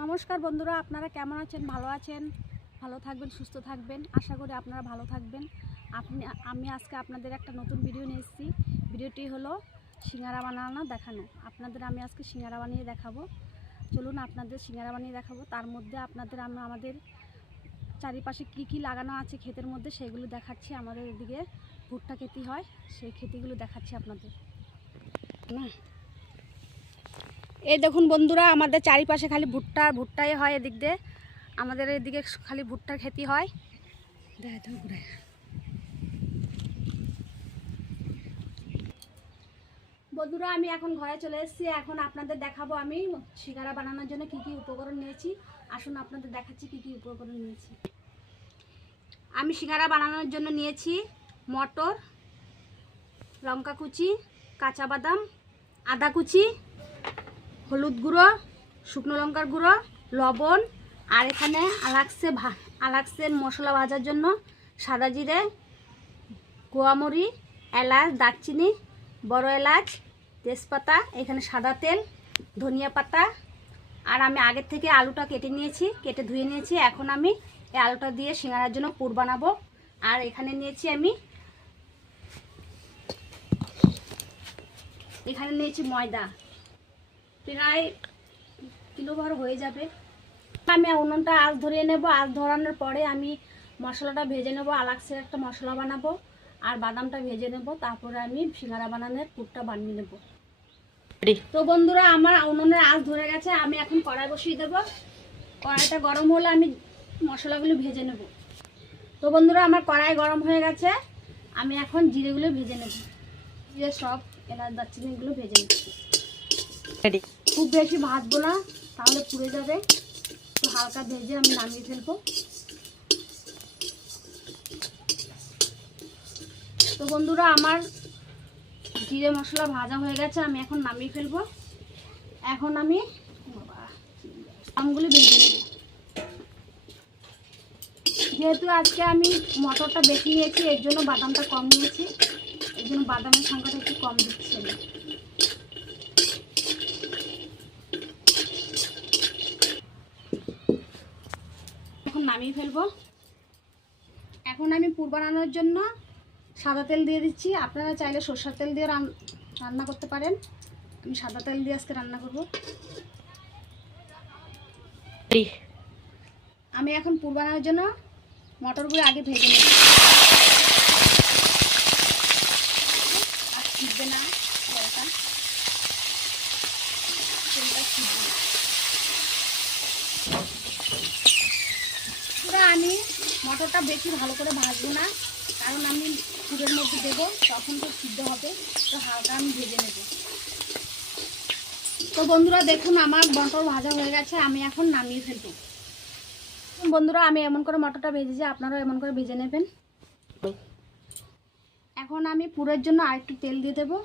নমস্কার বন্ধুরা, আপনারা কেমন আছেন? ভালো আছেন? ভালো থাকবেন, সুস্থ থাকবেন। আশা করি আপনারা ভালো থাকবেন। আমি আজকে আপনাদের একটা নতুন ভিডিও নিয়ে এসেছি। ভিডিওটি হলো সিঙ্গারা বানানো দেখানো। আমি আজকে সিঙ্গারা বানিয়ে দেখাবো। চলুন আপনাদের সিঙ্গারা বানিয়ে দেখাবো। তার মধ্যে আমাদের চারিপাশে কি লাগানো আছে ক্ষেতের মধ্যে সেগুলো দেখাচ্ছি। আমাদের এদিকে ভুট্টা খেতি হয়, সেই খেতিগুলো দেখাচ্ছি আপনাদের। না, এই দেখুন বন্ধুরা, আমাদের চারিপাশে খালি ভুট্টাই হয়। এদিক দিয়ে আমাদের এদিকে খালি ভুট্টার খেতি হয়। বন্ধুরা, আমি এখন ঘরে চলে এসেছি। এখন আপনাদের দেখাবো আমি সিঙ্গারা বানানোর জন্য কি কি উপকরণ নিয়েছি। আসুন আপনাদের দেখাচ্ছি কি কি উপকরণ নিয়েছি। আমি সিঙ্গারা বানানোর জন্য নিয়েছি মটর, লঙ্কা কুচি, কাঁচা বাদাম, আদা কুচি, হলুদ গুঁড়ো, শুকনো লঙ্কার গুঁড়ো, লবণ, আর এখানে আলাক্সে মশলা ভাজার জন্য সাদা জিরে, গোয়ামরি, এলাচ, দারচিনি, বড় এলাচ, তেজপাতা, এখানে সাদা তেল, ধনিয়া পাতা। আর আমি আগের থেকে আলুটা কেটে ধুয়ে নিয়েছি। এখন আমি এই আলুটা দিয়ে সিঙ্গারার জন্য পুর বানাবো। আর এখানে নিয়েছি ময়দা, প্রায় কিলোভর হয়ে যাবে। আমি উনুনটা আঁচ ধরিয়ে নেব। আঁচ ধরানোর পরে আমি মশলাটা ভেজে নেব। আলাক্সের একটা মশলা বানাবো আর বাদামটা ভেজে নেব। তারপরে আমি সিঙ্গারা বানানোর পুরটা বানিয়ে নেব। তো বন্ধুরা, আমার উনুনের আঁচ ধরে গেছে। আমি এখন কড়াই বসিয়ে দেব। কড়াইটা গরম হলে আমি মশলাগুলো ভেজে নেব। তো বন্ধুরা, আমার কড়াই গরম হয়ে গেছে। আমি এখন জিরেগুলো ভেজে নেব। জিরে, সব এলাচ, দারচিনিগুলো ভেজে নেব। খুব বেশি ভাজবো না, তাহলে পুড়ে যাবে। তো হালকা ভেজে আমি নামিয়ে ফেলবো। তো বন্ধুরা, আমার জিরে মশলা ভাজা হয়ে গেছে। আমি এখন নামিয়ে ফেলবো। এখন আমি আমগুলো ভেজে নেব। যেহেতু আজকে আমি মটরটা বেশি নিয়েছি, এর জন্য বাদামটা কম নিয়েছি। এর জন্য বাদামের সংখ্যাটা একটু কম দিচ্ছি আমি। এখন নামিয়ে ফেলবো। এখন আমি পুর বানানোর জন্য সাদা তেল দিয়ে দিচ্ছি। আপনারা চাইলে সরষের তেল দিয়ে রান্না করতে পারেন। আমি সাদা তেল দিয়ে আজকে রান্না করব। আমি এখন পুর বানানোর জন্য মটরগুলো আগে ভেজে নেব। আর ছিটবে না, তেলটা ছিটবে না। পুরো আমি মটরটা বেশি ভালো করে ভাজবো না, কারণ আমি পুরের মধ্যে দেবো, তখন তো সিদ্ধ হবে। তো হালকা আমি ভেজে নেব। তো বন্ধুরা দেখুন, আমার মটর ভাজা হয়ে গেছে। আমি এখন নামিয়ে ফেলবো। বন্ধুরা, আমি এমন করে মটরটা ভেজেছি, আপনারাও এমন করে ভেজে নেবেন। এখন আমি পুরের জন্য আরেকটু তেল দিয়ে দেবো।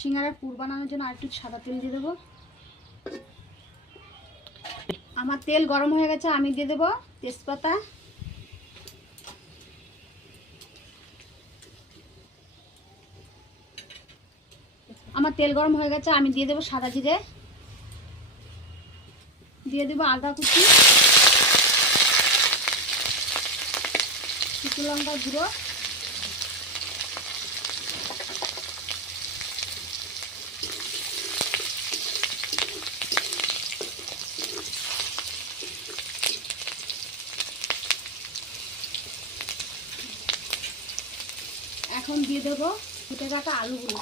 সিঙ্গারার পুর বানানোর জন্য আরেকটু সাদা তেল দিয়ে দেবো। আমার তেল গরম হয়ে গেছে। আমি দিয়ে দেবো তেজপাতা, আমার তেল গরম হয়ে গেছে। আমি দিয়ে দেবো সাদা জিরে, দিয়ে দেবো আদা কুচি, শুকনো লঙ্কার গুঁড়ো, এখন দিয়ে দেবো ফুটে কাটা আলুগুলো।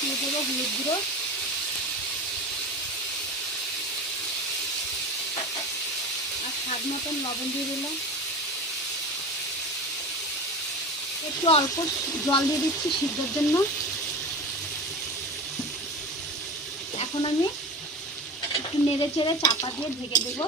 দিয়ে দেবো হলুদ গুঁড়ো, আর স্বাদ মতন লবণ দিয়ে দিলাম। একটু অল্প জল দিয়ে দিচ্ছি সিদ্ধর জন্য। এখন আমি একটু নেড়ে চেড়ে চাপা দিয়ে ঢেকে দেব।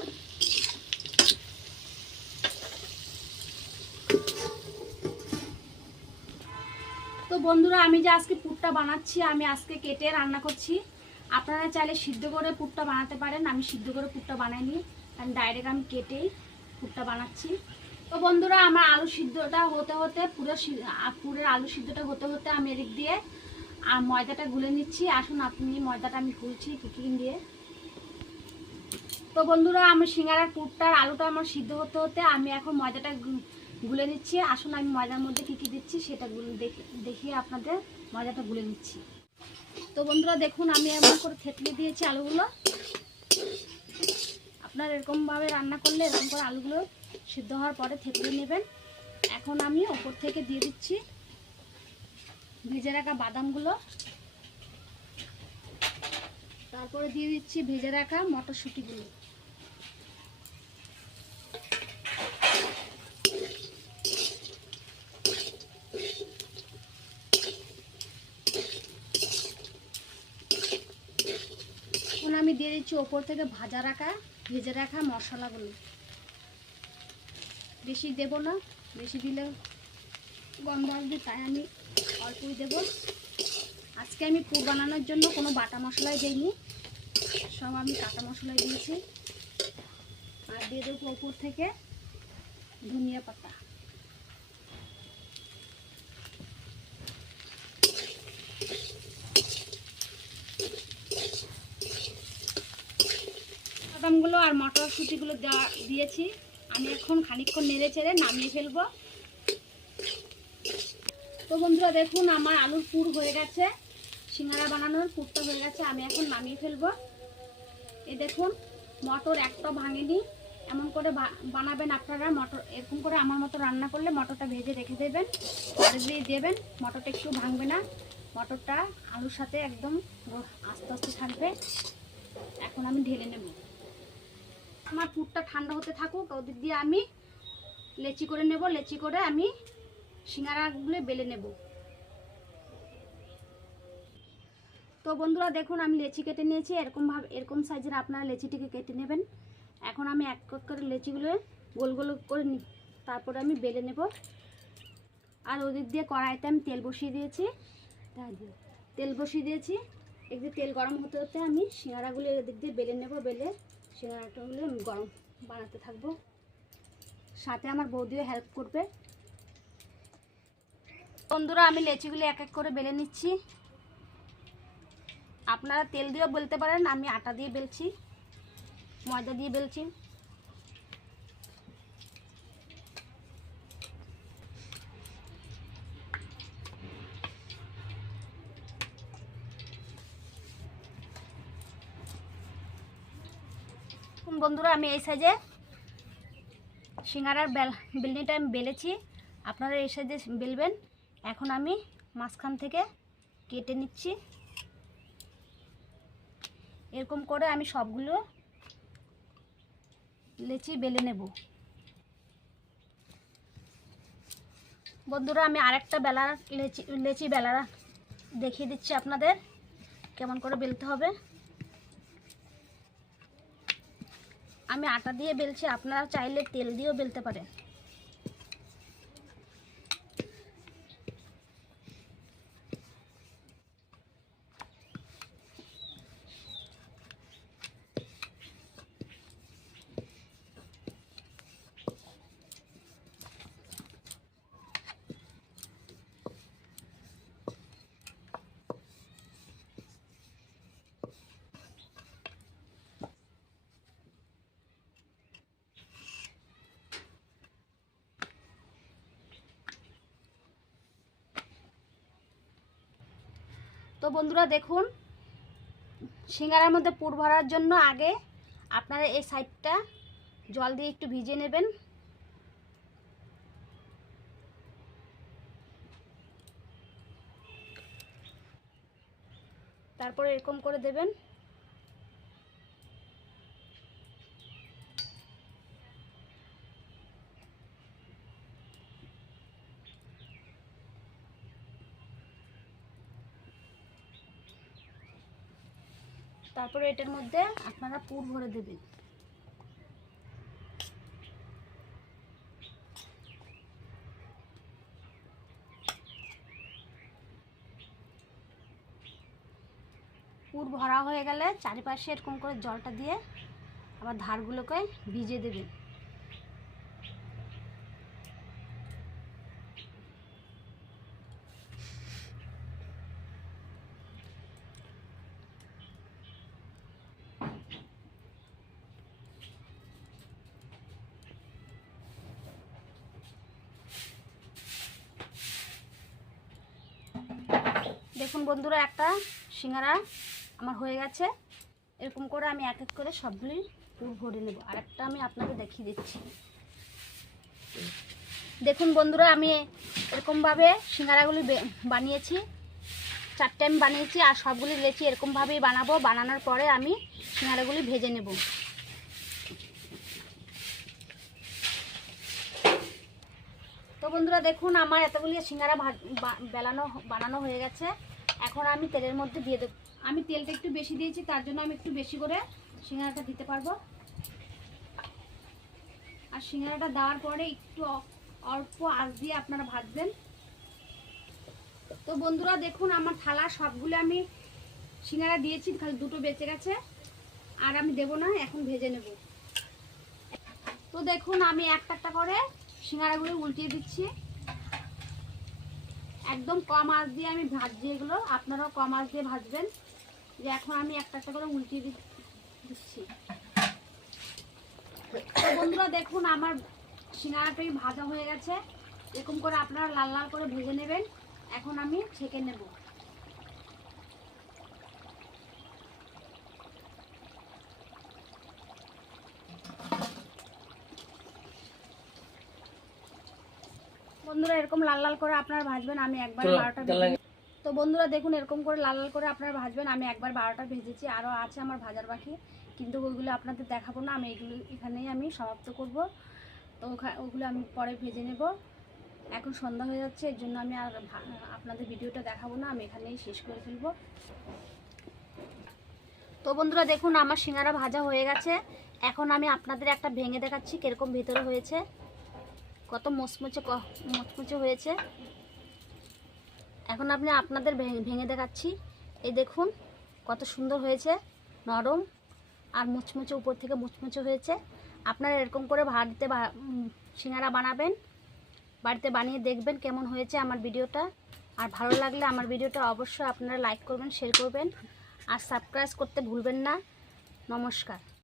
তো বন্ধুরা, আমি যে আজকে পুরটা বানাচ্ছি, আমি আজকে কেটে রান্না করছি। আপনারা চাইলে সিদ্ধ করে পুরটা বানাতে পারেন। আমি সিদ্ধ করে পুরটা বানাইনি, আমি ডাইরেক্ট কেটেই পুরটা বানাচ্ছি। তো বন্ধুরা আমার আলু সিদ্ধটা হতে হতে পুরের আলু সিদ্ধটা হতে হতে আমি এদিক দিয়ে ময়দাটা গুলে নিচ্ছি। আসুন আপনি ময়দাটা আমি গুলছি কি দিয়ে। তো বন্ধুরা আমি সিঙ্গারার পুরটার আলুটা আমার সিদ্ধ হতে হতে আমি এখন ময়দাটা গুলে নিচ্ছি। আসুন আমি ময়দার মধ্যে কী দিচ্ছি সেটা দেখিয়ে আপনাদের ময়দাটা গুলে নিচ্ছি। তো বন্ধুরা দেখুন আমি এমন করে থেতলে দিয়েছি আলুগুলো। আপনারা এরকমভাবে রান্না করলে এরকম করে আলুগুলো সিদ্ধ হওয়ার পরে থেতলে নেবেন। এখন আমি ওপর থেকে দিয়ে দিচ্ছি ভেজে রাখা বাদামগুলো, তারপরে দিয়ে দিচ্ছি ভেজে রাখা মটরশুঁটিগুলো। এখন আমি দিয়ে দিচ্ছি ওপর থেকে ভেজে রাখা মশলাগুলো। বেশি দেব না, বেশি দিলে গন্ধ আসবে, তাই আমি অল্পই দেব। আজকে আমি পুর বানানোর জন্য কোনো বাটা মশলাই দিইনি, সব আমি কাটা মশলাই দিয়েছি। আর দিয়ে দেবো ওপর থেকে ধনিয়া পাতা। বাদামগুলো আর মটরশুঁটিগুলো দিয়েছি। আমি এখন খানিকক্ষণ নেড়ে চেড়ে নামিয়ে ফেলবো। তো বন্ধুরা দেখুন আমার আলুর পুর হয়ে গেছে, সিঙ্গারা বানানোর পুরটা হয়ে গেছে। আমি এখন নামিয়ে ফেলবো। এই দেখুন মটর একটা ভাঙেনি। এমন করে বানাবেন আপনারা। মটর এরকম করে আমার মতো রান্না করলে মটরটা ভেজে রেখে দেবেন, পরে দিয়ে দেবেন। মটরটা একটু ভাঙবে না, মটরটা আলুর সাথে একদম আস্তে আস্তে থাকবে। এখন আমি ঢেলে নেব। আমার পুরটা ঠান্ডা হতে থাকুক, ওদিক দিয়ে আমি লেচি করে নেব। লেচি করে আমি সিঙ্গারাগুলো বেলে নেব। তো বন্ধুরা দেখুন আমি লেচি কেটে নিয়েছি। এরকম সাইজের আপনারা লেচিটিকে কেটে নেবেন। এখন আমি এক এক করে লেচিগুলো গোল গোল করে নিই, তারপরে আমি বেলে নেব। আর ওদিক দিয়ে কড়াইতে আমি তেল বসিয়ে দিয়েছি। একদিকে তেল গরম হতে হতে আমি সিঙ্গারাগুলো এদিক দিয়ে বেলে নেব। বেলে সিঙ্গারাটাগুলো আমি গরম বানাতে থাকবো। সাথে আমার বৌদিও হেল্প করবে। বন্ধুরা আমি লেচিগুলো এক এক করে বেলে নিচ্ছি। আপনারা তেল দিয়েও বেলতে পারেন, আমি আটা দিয়ে বেলছি, ময়দা দিয়ে বেলছি। বন্ধুরা আমি এই সাইজে সিঙ্গারার বেলনিটা আমি বেলেছি, আপনারা এই সাইজে বেলবেন। এখন আমি মাঝখান থেকে কেটে নিচ্ছি। এরকম করে আমি সবগুলো লেচি বেলে নেব। বন্ধুরা আমি আরেকটা লেচি বেলার দেখিয়ে দিচ্ছি আপনাদের কেমন করে বেলতে হবে। আমি আটা দিয়ে বেলছি, আপনারা চাইলে তেল দিয়েও বেলতে পারেন। তো বন্ধুরা দেখুন সিঙ্গারার মধ্যে পুর ভরার জন্য আগে আপনারা এই সাইডটা জল দিয়ে একটু ভিজিয়ে নেবেন। তারপরে এরকম করে দেবেন। তারপরে এটার মধ্যে আপনারা পুর ভরে দেবেন। পুর ভরা হয়ে গেলে চারিপাশে এরকম করে জলটা দিয়ে আবার ধারগুলোকে ভিজিয়ে দেবেন। বন্ধুরা একটা সিঙ্গারা আমার হয়ে গেছে। এরকম করে আমি এক এক করে সবগুলি পুর ভরে নেব। আর একটা আমি আপনাদের দেখিয়ে দিচ্ছি। দেখুন বন্ধুরা, আমি এরকমভাবে সিঙ্গারাগুলি বানিয়েছি। 4টে আমি বানিয়েছি আর সবগুলি লেচি এরকমভাবেই বানাবো। বানানোর পরে আমি সিঙ্গারাগুলি ভেজে নেব। তো বন্ধুরা দেখুন, আমার এতগুলি সিঙ্গারা বানানো হয়ে গেছে। এখন আমি তেলের মধ্যে দিয়ে দেব। আমি তেলটা একটু বেশি দিয়েছি, তার জন্য আমি একটু বেশি করে সিঙ্গারাটা দিতে পারবো। আর সিঙ্গারাটা দেওয়ার পরে একটু অল্প আঁচ দিয়ে আপনারা ভাজবেন। তো বন্ধুরা দেখুন, আমার থালা সবগুলো আমি সিঙ্গারা দিয়েছি, খালি 2টো বেঁচে গেছে। আর আমি দেব না, এখন ভেজে নেব। তো দেখুন, আমি একটা একটা করে সিঙ্গারাগুলো উল্টিয়ে দিচ্ছি। একদম কম আঁচ দিয়ে আমি ভাজছি এগুলো, আপনারাও কম আঁচ দিয়ে ভাজবেন। যে এখন আমি একটা একটা করে উল্টিয়ে দিচ্ছি। তো বন্ধুরা দেখুন, আমার সিঙ্গারাটাই ভাজা হয়ে গেছে। এরকম করে আপনারা লাল লাল করে ভেজে নেবেন। এখন আমি ছেঁকে নেব। বন্ধুরা এরকম লাল লাল করে আপনারা ভাজবেন। আমি একবার 12টা ভেজে। তো বন্ধুরা দেখুন, এরকম করে লাল লাল করে আপনারা ভাজবেন। আমি একবার 12টা ভেজেছি, আরও আছে আমার ভাজার বাকি, কিন্তু ওইগুলো আপনাদের দেখাবো না। আমি এগুলো এখানেই আমি সমাপ্ত করব। তো ওগুলো আমি পরে ভেজে নেব। এখন সন্ধ্যা হয়ে যাচ্ছে, এর জন্য আমি আর আপনাদের ভিডিওটা দেখাবো না, আমি এখানেই শেষ করে ফেলবো। তো বন্ধুরা দেখুন, আমার সিঙ্গারা ভাজা হয়ে গেছে। এখন আমি আপনাদের একটা ভেঙে দেখাচ্ছি কিরকম ভেতরে হয়েছে, কত মুচমুচে হয়েছে। এখন আমি আপনাদের ভেঙে দেখাচ্ছি। এই দেখুন কত সুন্দর হয়েছে, নরম আর মুচমুচে, উপর থেকে মুচমুচে হয়েছে। আপনারা এরকম করে সিঙ্গারা বানাবেন, বাড়িতে বানিয়ে দেখবেন কেমন হয়েছে আমার ভিডিওটা। আর ভালো লাগলে আমার ভিডিওটা অবশ্যই আপনারা লাইক করবেন, শেয়ার করবেন আর সাবস্ক্রাইব করতে ভুলবেন না। নমস্কার।